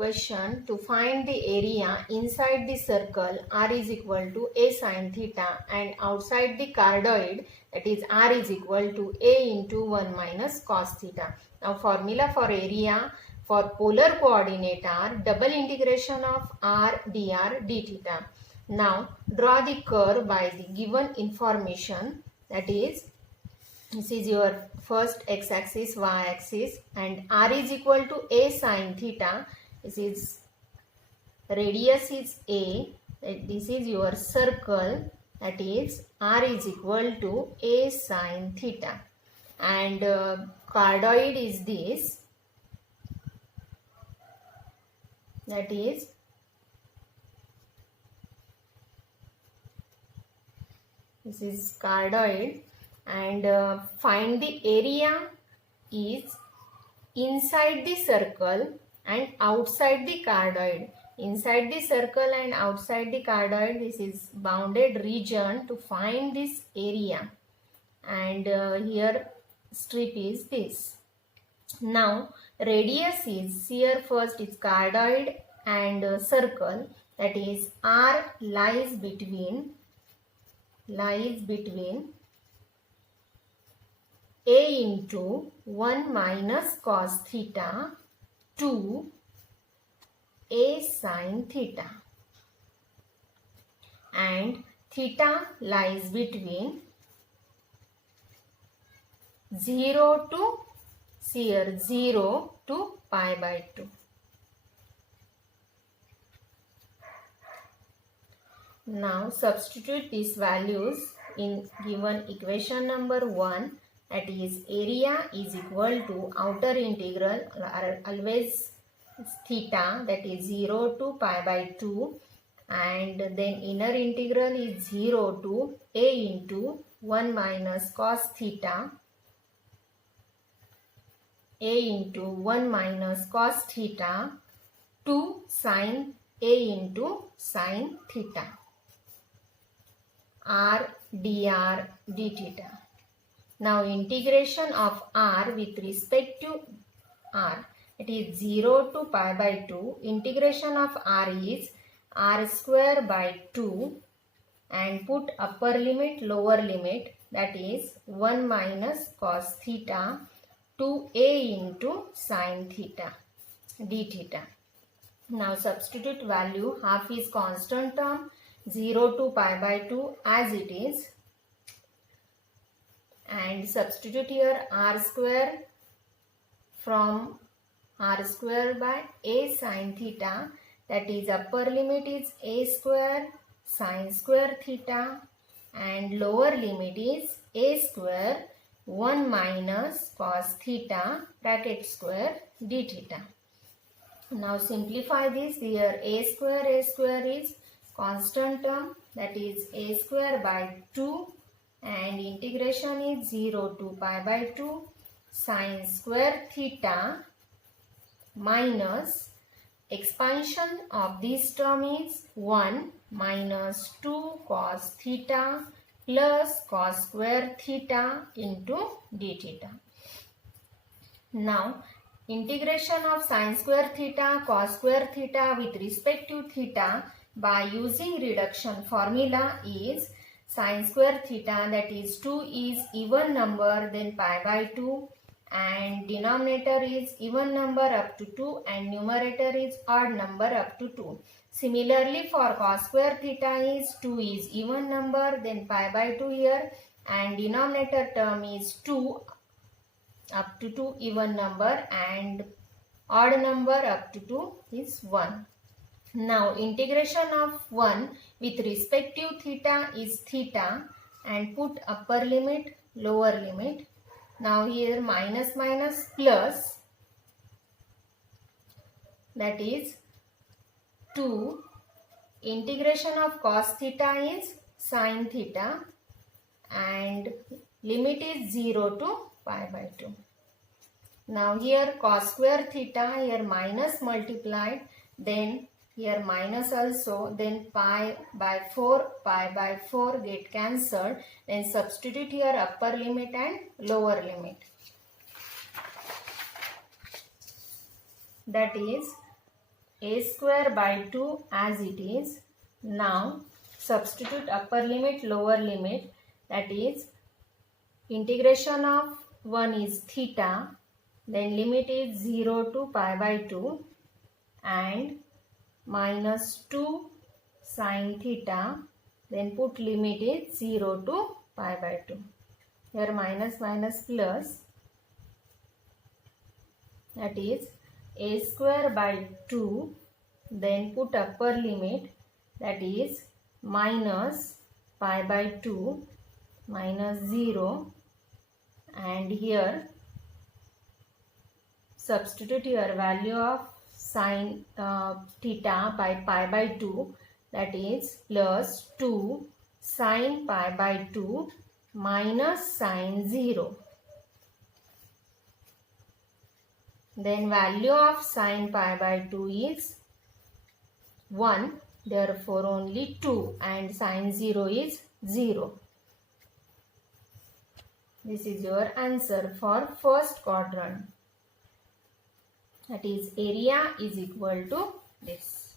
equation to find the area inside the circle r is equal to a sin theta and outside the cardioid, that is r is equal to a into 1 minus cos theta. Now formula for area for polar coordinate are double integration of r dr d theta. Now draw the curve by the given information, that is this is your first x-axis, y-axis, and r is equal to a sin theta. This is radius is a. This is your circle, that is r is equal to a sin theta, and cardioid is this, that is this is cardioid. And find the area is inside the circle and outside the cardioid. Inside the circle and outside the cardioid, this is bounded region to find this area. And here strip is this. Now radius is, here first is cardioid and circle, that is r lies between a into 1 minus cos theta to a sin theta, and theta lies between 0 to, here 0 to pi by 2. Now substitute these values in given equation number 1, that is area is equal to outer integral always theta, that is 0 to pi by 2, and then inner integral is 0 to a into 1 minus cos theta, a into 1 minus cos theta to sin a into sin theta, r dr d theta. Now integration of r with respect to r, it is 0 to pi by 2. Integration of r is r square by 2, and put upper limit, lower limit, that is 1 minus cos theta to a into sin theta d theta. Now substitute value, half is constant term, 0 to pi by 2 as it is, and substitute here r square from r square by a sin theta, that is upper limit is a square sin square theta, and lower limit is a square 1 minus cos theta bracket square d theta. Now simplify this, here a square is constant term, that is a square by 2, and integration is 0 to pi by 2 sin square theta minus expansion of this term is 1 minus 2 cos theta plus cos square theta into d theta. Now integration of sin square theta cos square theta with respect to theta by using reduction formula is sin square theta, that is 2 is even number, then pi by 2, and denominator is even number up to 2 and numerator is odd number up to 2. Similarly for cos square theta is 2 is even number, then pi by 2 here, and denominator term is 2 up to 2 even number, and odd number up to 2 is 1. Now integration of 1 with respect to theta is theta, and put upper limit, lower limit. Now here minus minus plus, that is 2. Integration of cos theta is sin theta, and limit is 0 to pi by 2. Now here cos square theta, here minus multiplied, then here minus also, then pi by 4 get cancelled, then substitute here upper limit and lower limit, that is a square by 2 as it is. Now substitute upper limit, lower limit, that is integration of 1 is theta, then limit is 0 to pi by 2 and minus 2 sine theta, then put limit is 0 to pi by 2. Here minus minus plus, that is a square by 2, then put upper limit, that is minus pi by 2 minus 0, and here substitute your value of sine theta by pi by 2, that is plus 2 sine pi by 2 minus sine 0. Then value of sine pi by 2 is 1, therefore only 2, and sine 0 is 0. This is your answer for first quadrant. That is area is equal to this.